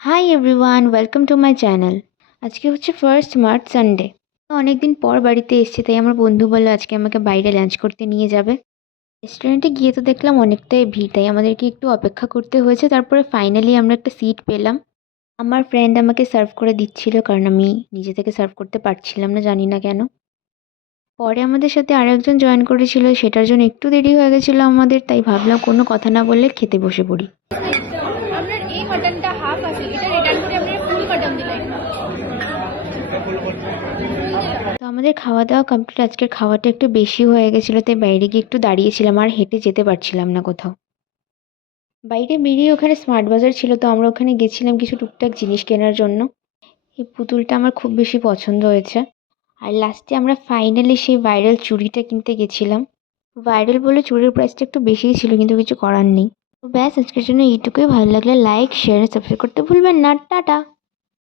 Hi everyone, welcome to my channel. আজকে হচ্ছে 1st March Sunday. অনেকদিন পর বাড়িতে এসেছি, তাই আমার বন্ধু বললো আজকে আমাকে বাইরে লাঞ্চ করতে নিয়ে যাবে। রেস্টুরেন্টে গিয়ে তো দেখলাম অনেকটাই ভিড়, তাই আমাদেরকে একটু অপেক্ষা করতে হয়েছে। তারপরে ফাইনালি আমরা একটা সিট পেলাম। আমার ফ্রেন্ড আমাকে সার্ভ করে দিচ্ছিল, কারণ আমি নিজে থেকে সার্ভ করতে পারছিলাম না, জানি না কেন। পরে আমাদের সাথে আরেকজন জয়েন করেছিল, সেটার জন্য একটু দেরি হয়ে গেছিলো আমাদের, তাই ভাবলাম কোনো কথা না বললে খেতে বসে পড়ি। আপনার এই মাটনটা হাফ আছে, এটা রিটার্ন করে আপনারা ফুল মাটন দিলেন। তো আমাদের খাওয়া দাওয়া কমপ্লিট। আজকের খাওয়াটা একটু বেশি হয়ে গেছিলো, তাই বাইরে গিয়ে একটু দাঁড়িয়েছিলাম, আর হেঁটে যেতে পারছিলাম না কোথাও। বাইরে বেরিয়ে ওখানে স্মার্ট বাজার ছিল, তো আমরা ওখানে গেছিলাম কিছু টুকটাক জিনিস কেনার জন্য। এই পুতুলটা আমার খুব বেশি পছন্দ হয়েছে। আর লাস্টে আমরা ফাইনালি সেই ভাইরাল চুড়িটা কিনতে গেছিলাম। ভাইরাল বলে চুড়ির প্রাইসটা একটু বেশিই ছিল, কিন্তু কিছু করার নেই। তো ব্যাস, আজকের জন্য এইটুকুই। ভালো লাগলে লাইক, শেয়ার, সাবস্ক্রাইব করতে ভুলবেন না। টাটা।